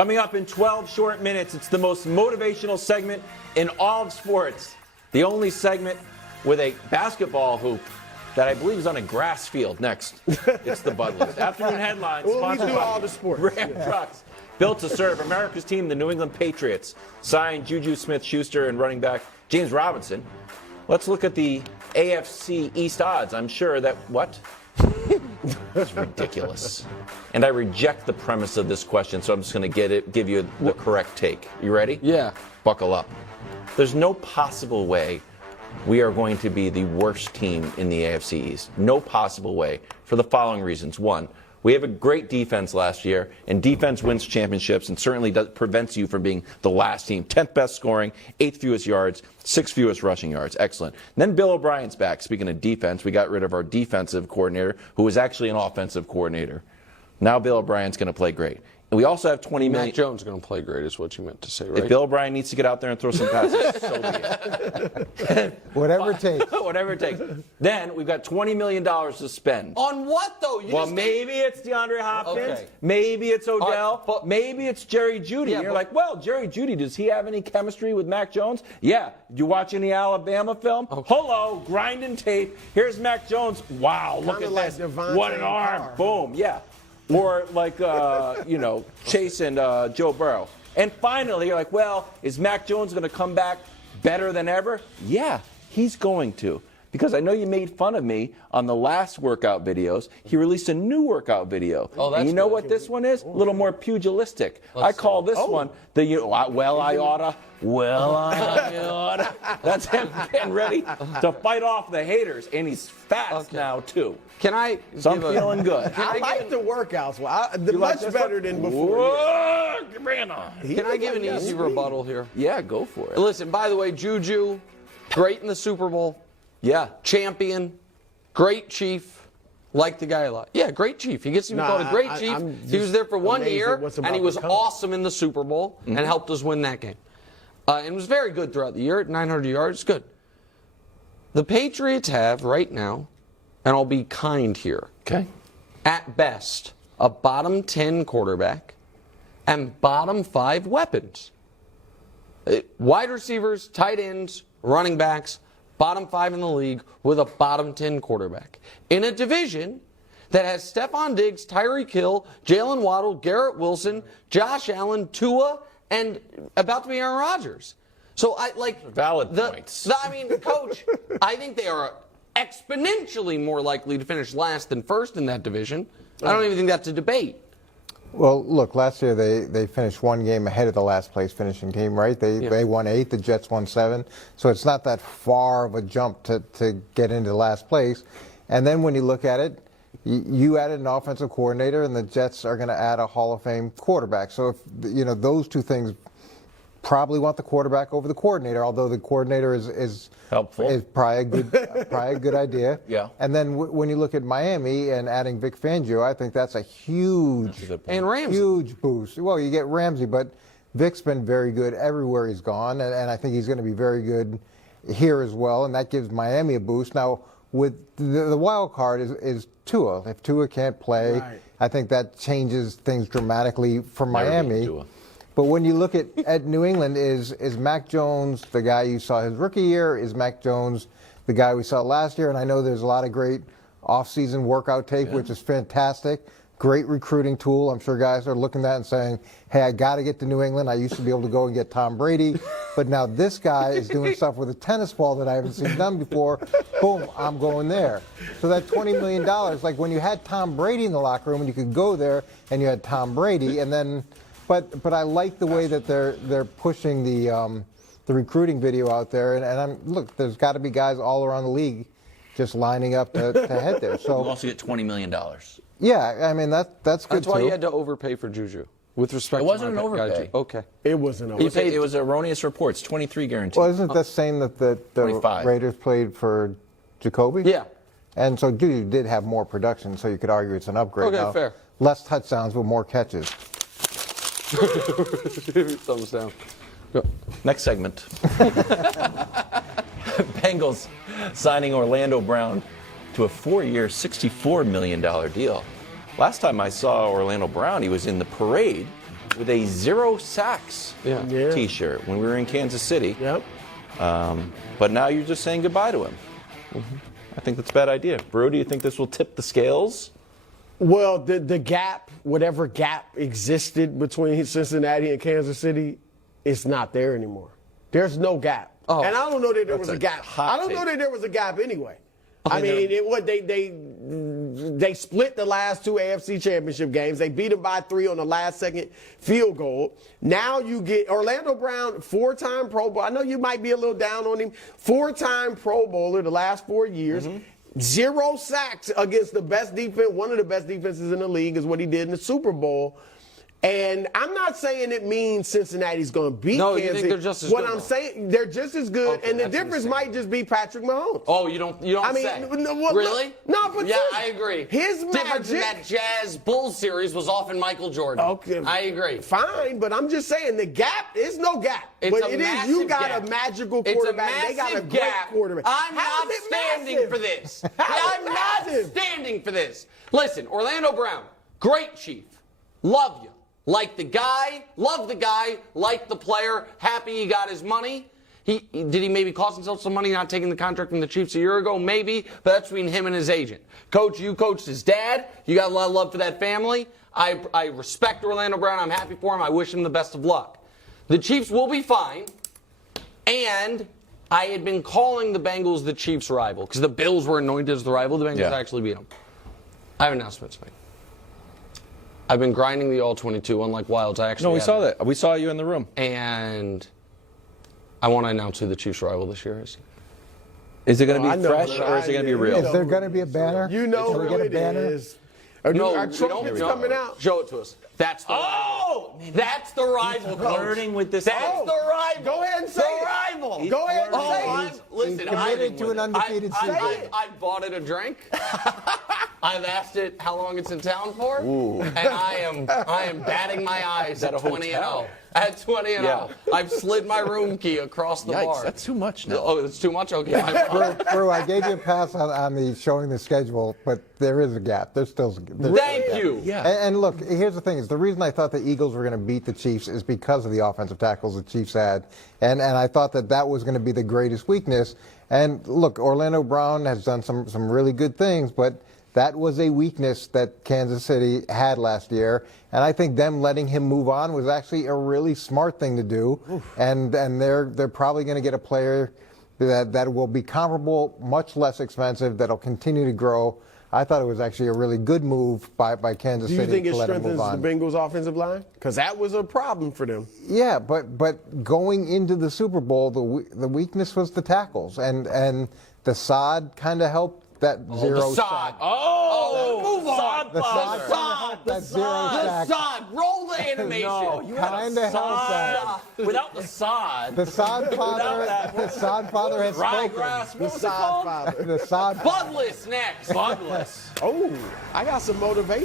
Coming up in 12 short minutes, it's the most motivational segment in all of sports. The only segment with a basketball hoop that I believe is on a grass field. Next, it's the Bud List. Afternoon headlines. We do all the sports. Ram Trucks. Built to serve America's team, the New England Patriots, signed JuJu Smith-Schuster and running back James Robinson. Let's look at the AFC East odds. I'm sure that, what? That's ridiculous. And I reject the premise of this question, so I'm just going to give you the correct take. You ready? Yeah. Buckle up. There's no possible way we are going to be the worst team in the AFC East. No possible way, for the following reasons. One, we have a great defense last year, and defense wins championships and certainly prevents you from being the last team. 10th best scoring, 8th fewest yards, 6th fewest rushing yards. Excellent. And then Bill O'Brien's back. Speaking of defense, we got rid of our defensive coordinator, who was actually an offensive coordinator. Now Bill O'Brien's going to play great. And we also have 20 million. Mac Jones is going to play great, is what you meant to say, right? If Bill O'Brien needs to get out there and throw some passes, so be it. Whatever it takes. Whatever it takes. Then we've got $20 million to spend. On what, though? Maybe it's DeAndre Hopkins. Okay. Maybe it's Odell. But maybe it's Jerry Jeudy. Yeah, You're like, well, Jerry Jeudy, does he have any chemistry with Mac Jones? Yeah. You watch any Alabama film? Okay. Hello, grinding tape. Here's Mac Jones. Wow, look at like this. Devontae What an arm. Carr. Boom. Yeah. Or like, Chase and Joe Burrow. And finally, you're like, well, is Mac Jones going to come back better than ever? Yeah, he's going to. Because I know you made fun of me on the last workout videos. He released a new workout video. Oh, that's and you know good. what this one is? A little more pugilistic. I call this one the, I oughta. That's him getting ready to fight off the haters. And he's fast now, too. Can I? So I'm feeling good. I like the workouts. You like Much this better one? than before. Whoa, bring it on. Can I give an easy rebuttal here? Yeah, go for it. Listen, by the way, JuJu, great in the Super Bowl. Yeah. Champion, great chief, like the guy a lot. Yeah, great chief. He gets to be called a great chief. He was there for 1 year, and he was awesome in the Super Bowl and helped us win that game. And was very good throughout the year, 900 yards, good. The Patriots have right now, and I'll be kind here, Okay. at best, a bottom 10 quarterback and bottom 5 weapons. Wide receivers, tight ends, running backs, bottom 5 in the league with a bottom 10 quarterback. In a division that has Stephon Diggs, Tyreek Hill, Jalen Waddle, Garrett Wilson, Josh Allen, Tua, and about to be Aaron Rodgers. So I like valid points. Coach, I think they are exponentially more likely to finish last than first in that division. I don't even think that's a debate. Well, look, last year they finished one game ahead of the last place finishing team, right? They won 8, the Jets won 7. So it's not that far of a jump to get into last place. And then when you look at it, you added an offensive coordinator, and the Jets are going to add a Hall of Fame quarterback. So if those two things probably want the quarterback over the coordinator, although the coordinator is helpful, is probably a good idea. Yeah. And then when you look at Miami and adding Vic Fangio, I think that's a huge and Ramsey. Huge boost. Well, you get Ramsey, but Vic's been very good everywhere he's gone, and I think he's going to be very good here as well, and that gives Miami a boost. Now, with the wild card is Tua. If Tua can't play, I think that changes things dramatically for Miami. But when you look at New England, is Mac Jones the guy you saw his rookie year? Is Mac Jones the guy we saw last year? And I know there's a lot of great off-season workout tape, which is fantastic. Great recruiting tool. I'm sure guys are looking at that and saying, hey, I got to get to New England. I used to be able to go and get Tom Brady. But now this guy is doing stuff with a tennis ball that I haven't seen done before. Boom, I'm going there. So that $20 million, like when you had Tom Brady in the locker room and you could go there and you had Tom Brady, and then, but I like the way that they're pushing the recruiting video out there. And look, there's got to be guys all around the league just lining up to head there. So we'll also get $20 million. Yeah, I mean, that's good, That's why you had to overpay for JuJu. With respect It to wasn't an overpay. Okay. It wasn't an It was erroneous reports. 23 guaranteed. Well, isn't it the same that the 25. Raiders played for Jacoby? Yeah. And so JuJu did have more production, so you could argue it's an upgrade. Okay, now, fair. Less touchdowns, but more catches. Thumbs down. Go. Next segment. Bengals signing Orlando Brown to a 4-year, $64 million deal. Last time I saw Orlando Brown, he was in the parade with a 0 sacks Yeah. T-shirt when we were in Kansas City. Yep. But now you're just saying goodbye to him. I think that's a bad idea. Brew, do you think this will tip the scales? Well, the gap, whatever gap existed between Cincinnati and Kansas City, it's not there anymore. There's no gap. Oh. And I don't know that there was That's a a gap. hot I don't know take. that there was a gap anyway. I mean, they split the last 2 AFC championship games. They beat them by 3 on the last second field goal. Now you get Orlando Brown, 4-time Pro Bowl. I know you might be a little down on him. 4-time Pro Bowler the last 4 years. 0 sacks against the best defense, one of the best defenses in the league is what he did in the Super Bowl. And I'm not saying it means Cincinnati's going to beat No, Kansas. you think they're just as what good, I'm though? saying, they're just as good, Okay, and the that's difference insane. might just be Patrick Mahomes. Oh, you don't I mean, say. well, Really? No, but yeah, seriously, I agree. his difference in magic- that Jazz Bulls series was often Michael Jordan. Okay, I agree. Fine, but I'm just saying the gap is no gap. It's but a it is. massive You got gap. a magical It's a quarterback. They got a massive great gap. quarterback. I'm How not is it standing massive? for this. How is I'm it not massive? standing for this. Listen, Orlando Brown, great chief. Love you. Like the guy, love the guy, like the player, happy he got his money. Did he maybe cost himself some money not taking the contract from the Chiefs a year ago? Maybe, but that's between him and his agent. Coach, you coached his dad. You got a lot of love for that family. I respect Orlando Brown. I'm happy for him. I wish him the best of luck. The Chiefs will be fine. And I had been calling the Bengals the Chiefs' rival because the Bills were anointed as the rival. The Bengals actually beat them. I have an announcement to make. I've been grinding the all-22, unlike Wilds. I actually No, we saw haven't. that. We saw you in the room. And I want to announce who the Chiefs' rival this year is. Is it going to I be know, fresh but or is it going to be you real? Is there going to be a banner? You know Can we who get a it banner? is. Are No, we trumpets coming out? Show it to us. That's the Oh! rival. That's the rival. Coach. Flirting with this. That's the rival. Go ahead and say the it. rival. Go ahead and Oh, say I'm, it. listen, He's committed to an undefeated season. I bought it a drink. I've asked it how long it's in town for, and I am batting my eyes at a 20 and hotel? 0. At 20 and 0, I've slid my room key across the Yikes, bar. that's too much now. Oh, it's too much. Okay. I'm Drew, I gave you a pass on the showing the schedule, but there is a gap. There's still. Thank you. Yeah. And look, here's the thing: is the reason I thought the Eagles were going to beat the Chiefs is because of the offensive tackles the Chiefs had, and I thought that was going to be the greatest weakness. And look, Orlando Brown has done some really good things, but that was a weakness that Kansas City had last year, and I think them letting him move on was actually a really smart thing to do. And they're probably going to get a player that will be comparable, much less expensive, that'll continue to grow. I thought it was actually a really good move by Kansas Do you City think to it let him move strengthens the on. Bengals' offensive line? Because that was a problem for them. Yeah, but going into the Super Bowl, the weakness was the tackles, and the sod kind of helped that zero the sod. sack. Move on. The sod The sod. that zero The sack. sod. Roll the animation. No, you had a Kind of helped that. Without the sod. The sod father has spoken. Ryegrass. The What was it sod called? father. The sod. Budless next. Budless. Oh, I got some motivation.